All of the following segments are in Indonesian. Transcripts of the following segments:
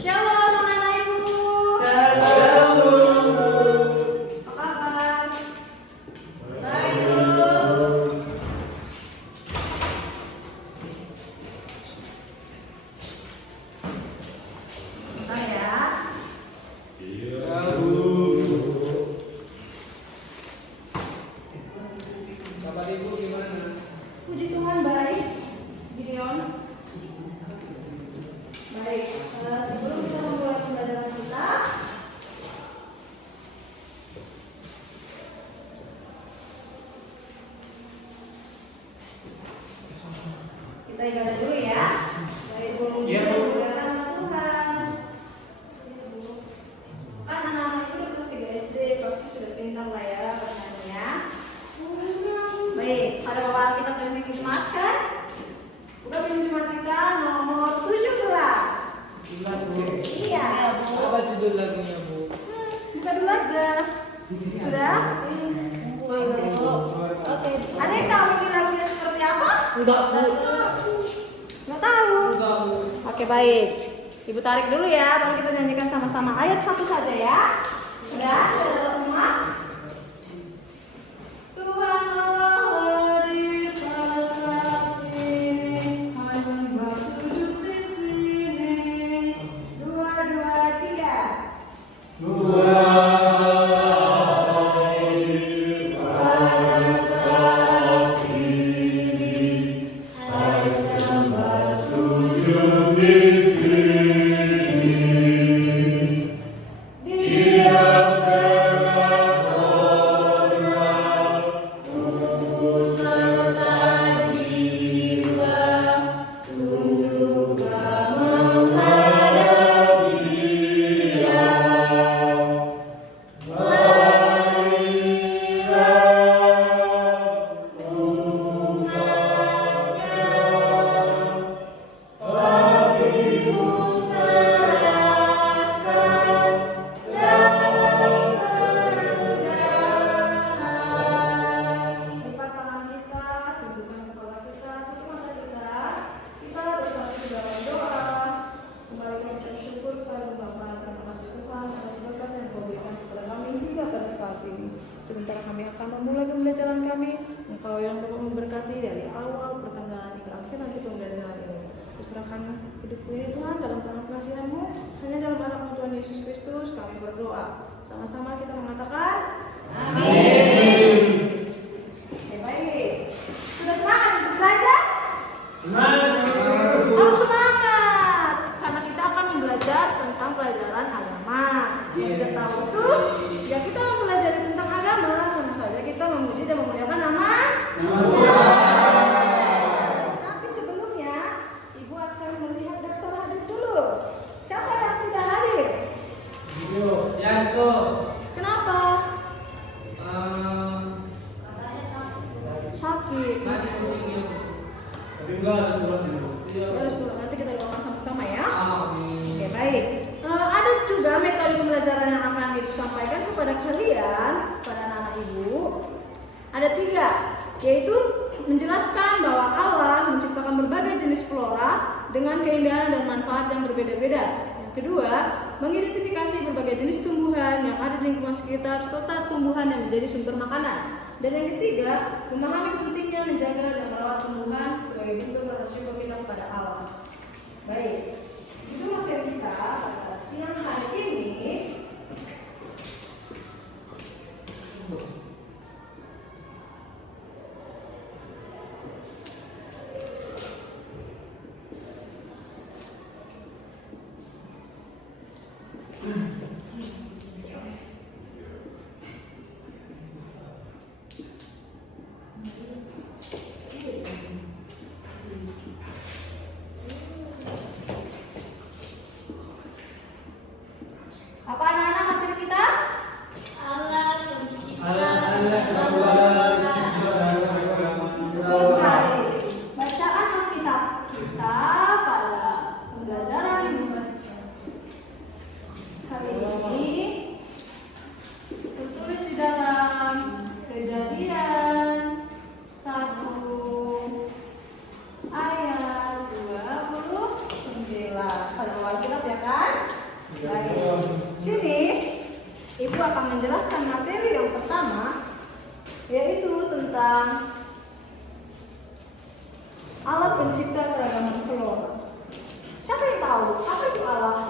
Shalom anak ibu. Shalom Bu. Apa kabar? Baik Bu. Bentar ya. Iya Bu. Kabar ibu gimana? Puji Tuhan baik. Gideon. Baik. Sebelum kita memulai pembelajaran kita, kita ibadah dulu ya. Baik Bu. Iya, Bu. Muliakan Tuhan. Kan anak-anak itu kelas 3 SD pasti sudah pintar lah ya bacanya. Baik, pada bawaan kita teknik Jumat kan? Buka pintu Jumat kita nomor 17. Gimana Bu? Iya. Apa judul lagunya Bu? Buka dulu aja. Sudah? Oke. Ada yang tahu ini lagunya seperti apa? Enggak Bu. Nggak tahu. Enggak Bu. Oke baik. Ibu tarik dulu ya, baru kita nyanyikan sama-sama ayat 1 saja ya. Sudah? Sudah semua? Tuhan Allah hadir pada saat ini, hai sembah sujud di sini. 2, 2, 3. Lipat tangan kita, tundukkan kepala kita, tutup mata kita. Kita bersatu di dalam doa. Kembalikan ucap syukur kepada Bapa. Terima kasih Tuhan atas berkat yang Kau berikan kepada kami hingga pada saat ini. Sebentar kami akan memulai pembelajaran kami. Engkau yang dapat memberkati dari awal, pertengahan hingga akhir nanti pembelajaran ini. Kuserahkan hidupku ini Tuhan dalam tangan pengasihan-Mu. Hanya dalam nama Tuhan Yesus Kristus kami berdoa. Sama-sama kita mengatakan Amin. Oke, baik. Sudah semangat untuk belajar? Semangat. Harus semangat, karena kita akan belajar tentang pelajaran agama. Yang kita tahu itu, ya kita mempelajari tentang agama, sama saja kita memuji dan memuliakan nama Tuhan. Tapi sebelumnya, Ibu akan melihat daftar hadir dulu. Siapa yang tidak hadir? Yo, Yanto. Kenapa? Sakit. Mati kucingnya. Tapi enggak ada surat dulu. Ya, sudah, nanti kita doakan sama-sama ya. Amin. Oke baik. Ada juga metode pembelajaran yang akan Ibu sampaikan kepada kalian, pada anak-anak Ibu. Ada 3, yaitu menjelaskan bahwa Allah menciptakan berbagai jenis flora dengan keindahan dan manfaat yang berbeda-beda. Yang kedua, mengidentifikasi berbagai jenis tumbuhan yang ada di lingkungan sekitar serta tumbuhan yang menjadi sumber makanan. Dan yang ketiga, memahami pentingnya menjaga dan merawat tumbuhan sebagai bentuk rasa syukur kita kepada Allah. Baik, itu materi kita pada siang hari ini. Pada awal kitab ya kan? Baik. Sini Ibu akan menjelaskan materi yang pertama, yaitu tentang Allah pencipta keragaman flora. Siapa yang tahu apa itu Allah?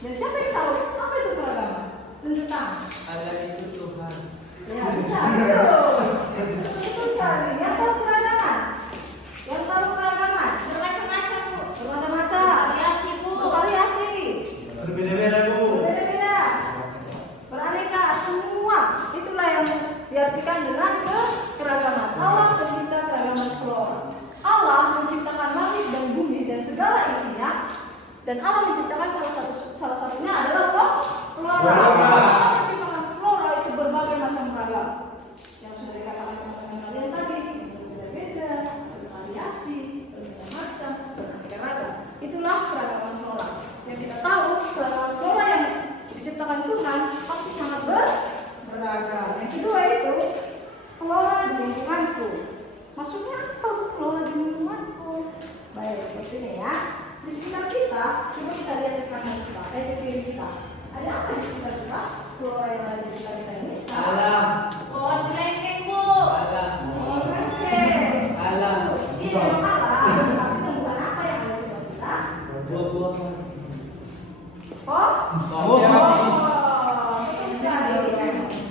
Dan siapa yang tahu apa itu keragaman? Tunjuk tangan. Allah itu Tuhan. Ya bisa, betul. Betul sekali. Yang tahu keragaman? Yang tahu keragaman? Bermacam-macam, Bu. Bermacam-macam. Variasi, Bu. Bervariasi. Berbeda-beda Bu. Berbeda-beda. Beraneka semua. Itulah yang diartikan dengan keragaman. Allah pencipta keragaman flora. Allah menciptakan langit dan bumi dan segala isinya. Dan Allah menciptakan salah satunya adalah flora. Allah menciptakan flora itu berbagai macam ragam. Yang sudah dikatakan teman-teman kalian tadi, berbeda-beda, bervariasi, berbeda macam, beraneka ragam. Itulah keragaman flora. Yang kita tahu keragaman flora yang diciptakan Tuhan pasti sangat beragam. Yang kedua itu flora di lingkunganku. Maksudnya apa flora di lingkunganku? Baik, seperti ini ya. Di sekitar kita, coba kita lihat di kanan kita, di kiri kita. Ada apa di sekitar kita? Flora yang ada di sekitar kita ini? Alam. Pohon kelengkeng, Bu. Alam. Oh, kelengkeng. Alam. Ini memang alam, tapi tumbuhan apa yang ada di sekitar kita? Buah-buahan. Oh, Oh. betul sekali.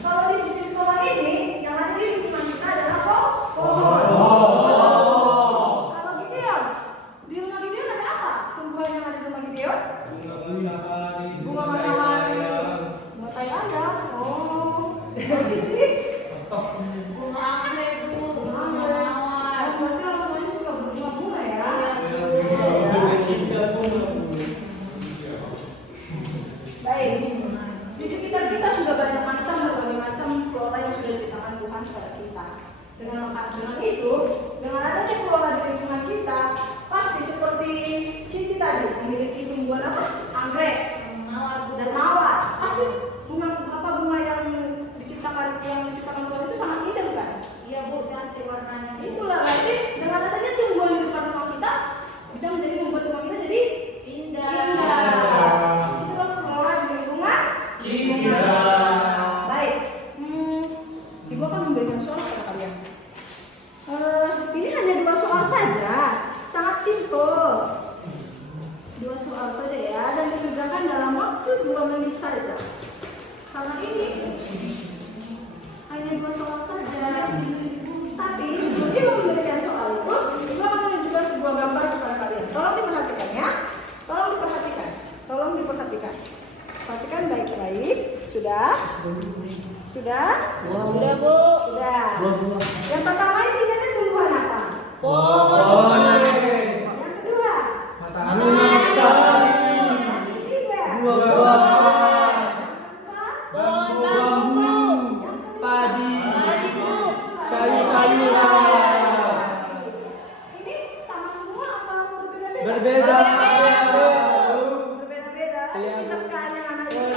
Kalau di sisi sekolah ini, yang ada di lingkungan kita adalah pohon. Kalau Gideon, di rumah Gideon ada apa? Tumbuhan yang ada di rumah Gideon? Bunga matahari. Bunga tai ayam. Oh. Jadi, Bunga anggrek, Bu. bunga Bunga anggrek. mawar. Oh, berarti orang tuanya suka berbunga-bunga ya? Baik. Di sekitar kita sudah banyak macam berbagai macam flora yang sudah diciptakan Tuhan kepada kita. Dengan itu, dengan adanya flora di lingkungan kita, pasti seperti Cinti tadi memiliki tumbuhan apa? Anggrek Mawar, Bu. dan mawar. Pasti bunga yang diciptakan Tuhan itu sangat indah kan? Iya, Bu, cantik warnanya. Itulah berarti dengan adanya tumbuhan di depan rumah kita bisa membuat rumah kita jadi Indah. Itulah flora di lingkungan Kita. Baik. Ibu akan memberikan soal kepada kalian. Ini hanya 2 soal saja, sangat simpel. 2 soal saja ya, dan dikerjakan dalam waktu 2 menit saja. Karena ini hanya 2 soal saja. Tapi sebelum Ibu memberikan soal itu, Ibu akan menunjukkan sebuah gambar kepada kalian. Tolong diperhatikan ya. Tolong diperhatikan. Tolong diperhatikan. Perhatikan baik-baik. Sudah? Sudah? Sudah, Bu. Sudah. Yang pertama isinya itu tumbuhan apa? Pohon. Yang kedua? Matahari. Yang ketiga? Buah-buahan. Pohon bambu, Bu. Padi. Padi, Bu. Sayur-sayuran. Ini sama semua atau berbeda-beda? Berbeda. Berbeda-beda. Iya. Pintar sekali anak ini.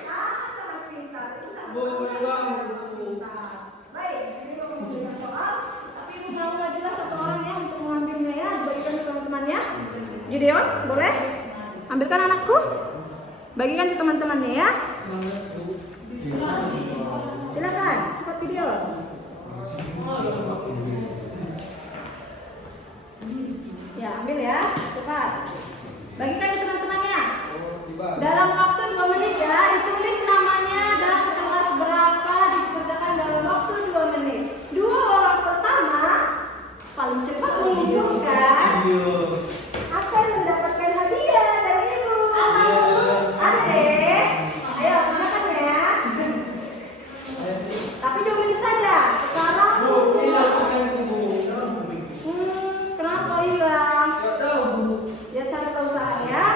Sangat pintar. Itu sangat pintar. Baik, di sini aku memberikan soal, tapi Ibu mau majulah satu orang ya untuk mengambilnya ya, diberikan ke teman-temannya. Gideon, boleh? Ambilkan anakku. Bagikan ke teman-temannya ya. Silakan, cepat Gideon. Ya, ambil ya, cepat. Bagikan ke teman-temannya. Dalam waktu 2 menit ya, ditulis namanya dan kelas berapa, dikerjakan dalam waktu 2 menit. 2 orang pertama paling cepat menunjukkan akan mendapatkan hadiah dari Ibu. Adek, ayo kerjakan ya. Tapi 2 menit saja. Sekarang kenapa hilang? Ya cari tahu saya ya.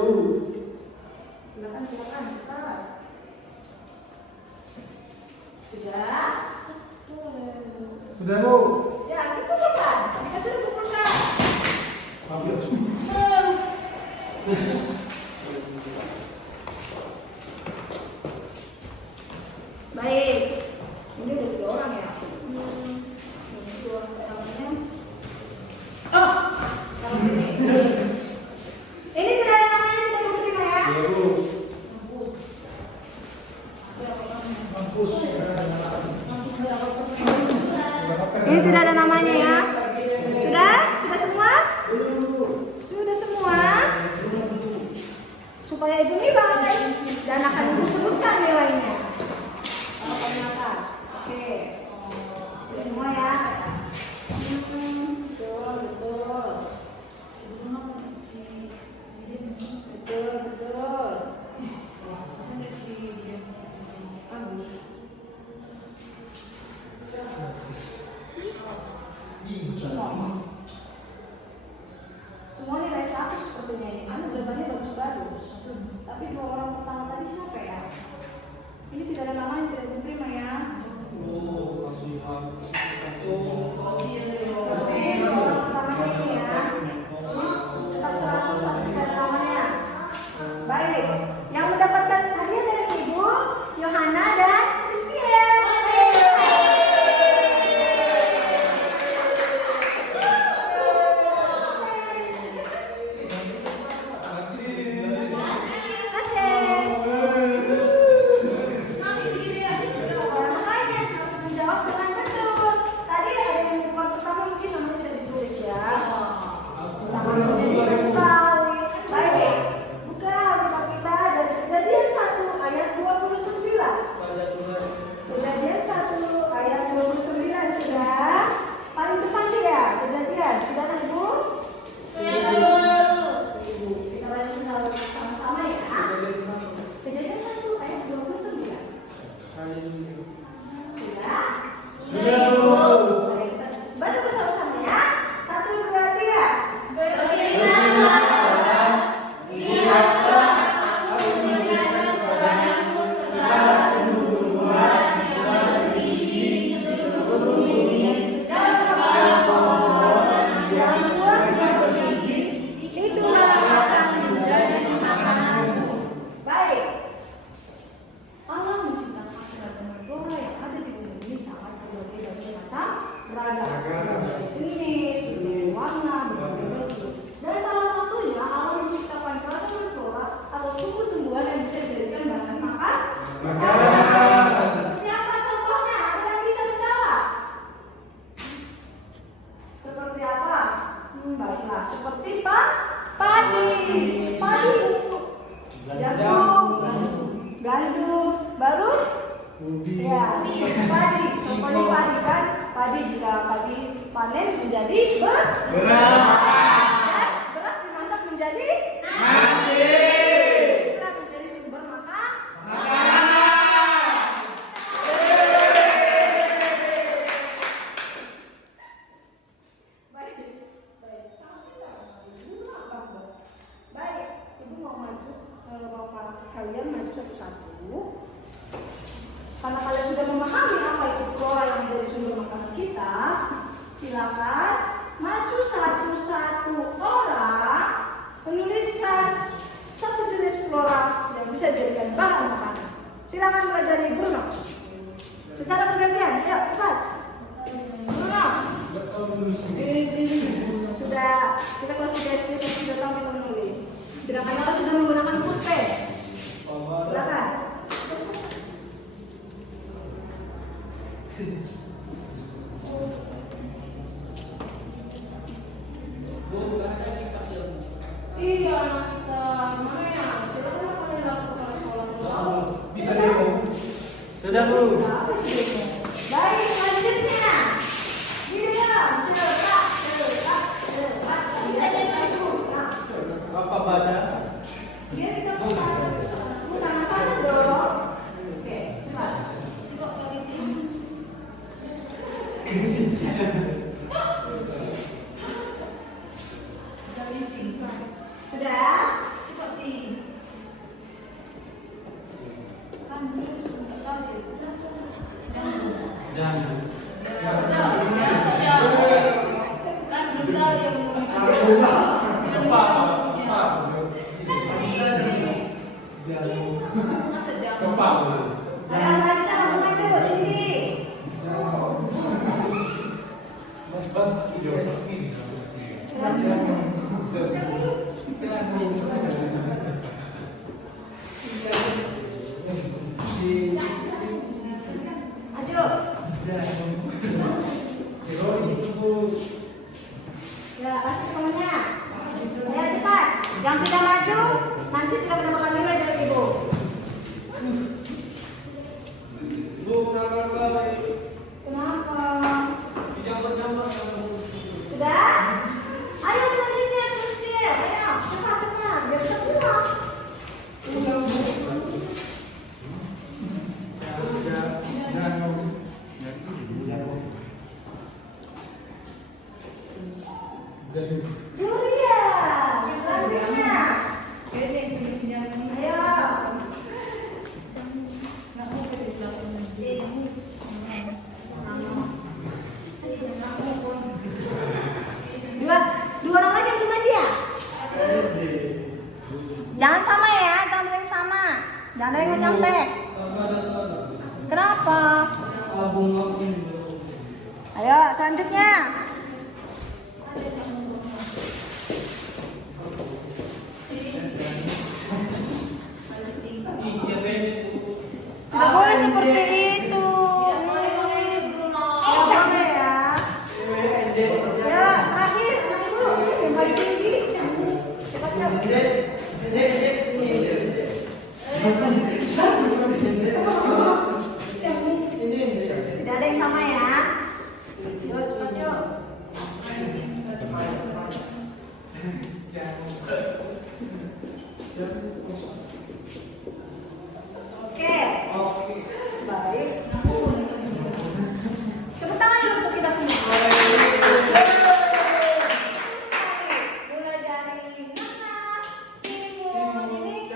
Silakan cepat. Sudah? Sudah Bu. Ya, kita bukan. Jika sudah kumpulkan. Baik. Ini udah 3 orang ya. Ini 2 namanya. Oh, taruh sini. Ini tidak ada namanya, tidak diterima ya. Iya Bu. Mampus. Ini tidak ada namanya ya. Sudah? Sudah semua? Sudah semua? Supaya itu nilai dan akan ibu sebutkan nilainya. Paling atas. Oke. Sudah semua ya? Betul. Semua nilai 100 sepertinya ini, karena jawabannya bagus-bagus. Tapi 2 orang pertama tadi siapa ya? Ini tidak ada namanya, tidak diterima ya. Oke, 2 orang pertamanya ini ya. Tetap 100, tapi tidak ada namanya. Baik, yang mendapatkan hadiah dari Ibu Yohana dan Christian. Sudah Bu. Baik, selanjutnya. Di dalam cetak. Apa pada? Dia kita menggunakan dong. Oke, cepat. Sudah? Ayo selanjutnya langsung maju, Cindy. Maju. Ya, kasih semuanya. Ayo cepat. Yang tidak maju nanti tidak mendapatkan nilai dari ibu. Kenapa? Sudah? Ayo selanjutnya terus dia. Ayo, cepat. Biar bisa pulang. Julia, selanjutnya. Ayo. Dua orang lagi yang belum aja ya? Jangan sama ya, jangan ada yang sama. Jangan ada yang menyontek. Kenapa? Ayo selanjutnya. Tidak boleh seperti itu. Boleh ya. Ya, terakhir, Ibu. Yang paling tinggi. Cepat ya. Tidak ada yang sama ya. Yuk, cepat yuk. Oke. Baik. Tepuk tangan dulu untuk kita semua. Mulai dari nanas, timun, ini.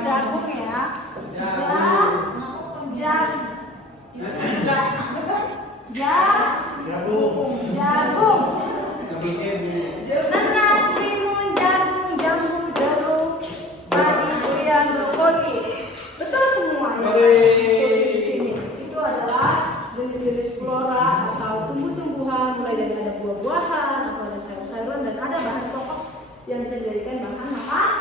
Jagung ya. Jagung. Nanas, timun, jagung, jambu, jeruk, padi, durian, brokoli. Betul semua ya. Tulis di sini. Itu adalah jenis-jenis flora atau tumbuh-tumbuhan, mulai dari ada buah-buahan atau ada sayur-sayuran dan ada bahan pokok yang bisa dijadikan bahan makanan.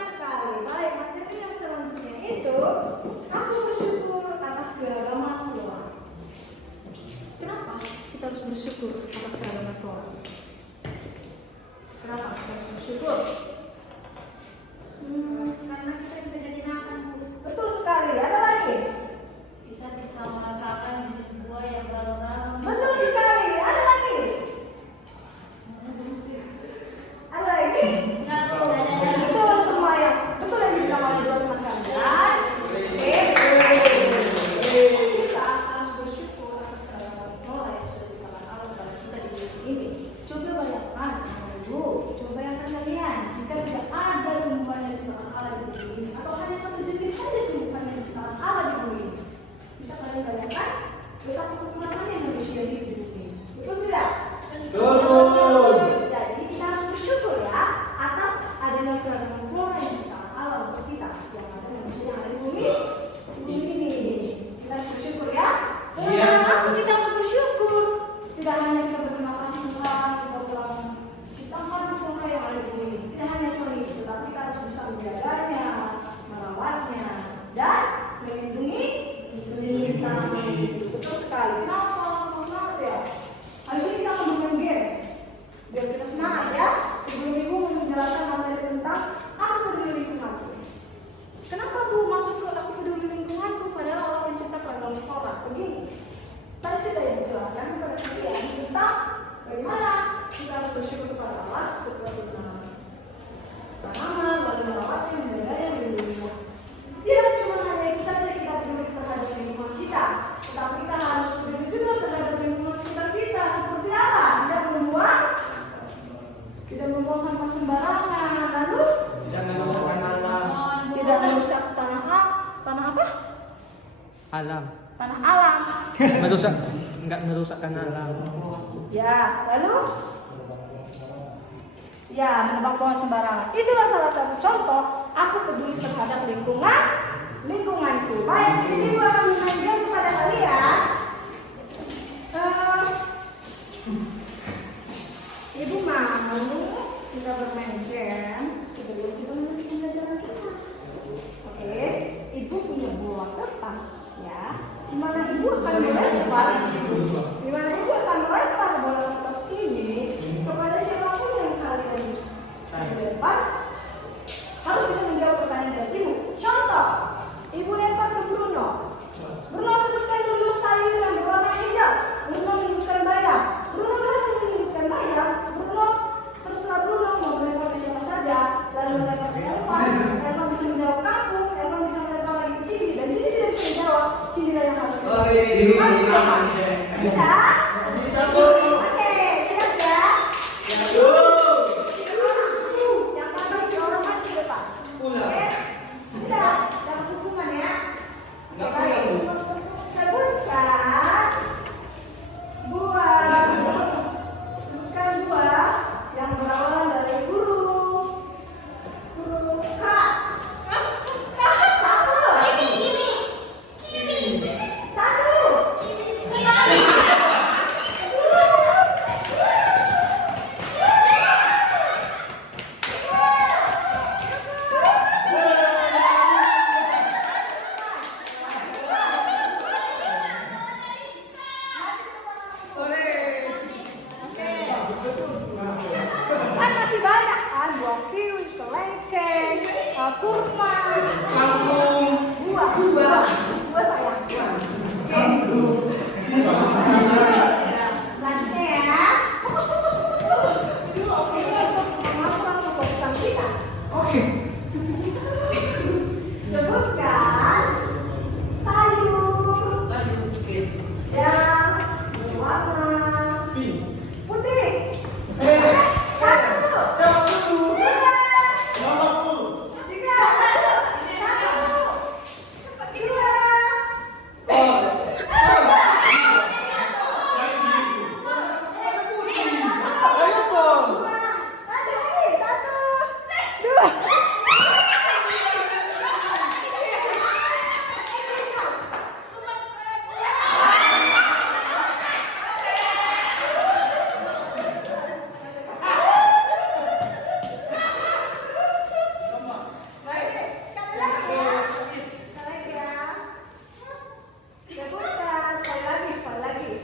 Sekali. Baik, materi yang selanjutnya itu aku bersyukur atas keragaman flora. Kenapa kita harus bersyukur atas keragaman flora? Kenapa kita harus bersyukur? Karena kita bisa jadi makan, Bu. Betul sekali. Ada lagi? Kita bisa merasakan jenis buah yang beragam-ragam. Betul sekali. Ada lagi? Ada lagi? Enggak, Bu. Alam. Tanah alam. Enggak merusakkan alam. Ya, lalu ya, menebang pohon sembarangan. Itulah salah satu contoh aku peduli terhadap lingkunganku. Baik, sini gua akan mengajarkan kepada kalian. Ibu mau kita bermain game sebelum kita menutup pembelajaran kita. Oke, ibu punya bola kertas ya. Dimana ibu akan melempar bola kertas ini kepada siapapun yang kalian lempar, harus bisa menjawab pertanyaan dari ibu. Contoh, ibu lempar ke Bruno. Bruno sebutkan dulu sayur yang berwarna hijau. Bruno menyebutkan bayam. Bruno berhasil menyebutkan bayam. Bruno, terserah Bruno mau melempar ke siapa saja. Lalu melempar ke Elvan. Elvan bisa menjawab kangkung. Elvan bisa melempar lagi ke Cibi. Dan Cibi tidak bisa menjawab. Cibi yang harus bisa? Bisa, Bu. Oke, siap ya? Ya, Bu. Yang mana orang maju ke depan? Oke? Tidak, dapat hukuman ya. Enggak punya, Bu. Sebutkan buah yang berawalan dari huruf K. Satu. Kan masih banyak kan, buah kiwi, kelengkeng, kurma, buah sayang. Oke. Selanjutnya ya. Fokus. Ini untuk kemampuan kefokusan kita. Oke. Sebutkan sayur yang berwarna putih. Lagi.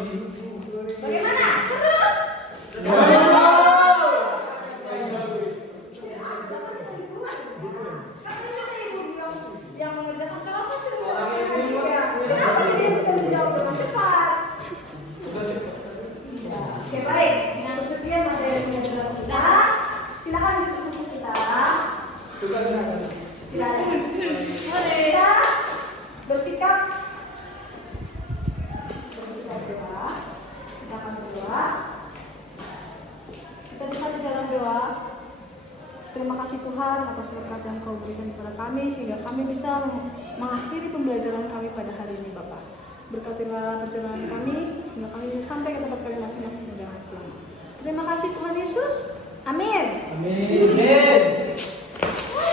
Bagaimana? Seru? Yang mengerjakan siapa sih? Kenapa dia tidak menjawab dengan cepat? Oke, baik. Untuk sekian materi pembelajaran kita. Silakan ditutup buku kita. Silakan. Kita bersikap doa. Kita akan berdoa. Kita bisa di dalam doa. Terima kasih Tuhan atas berkat yang Kau berikan kepada kami sehingga kami bisa mengakhiri pembelajaran kami pada hari ini Bapak. Berkatilah perjalanan kami hingga kami bisa sampai ke tempat kami masing-masing dengan selamat. Terima kasih Tuhan Yesus. Amin. Amin.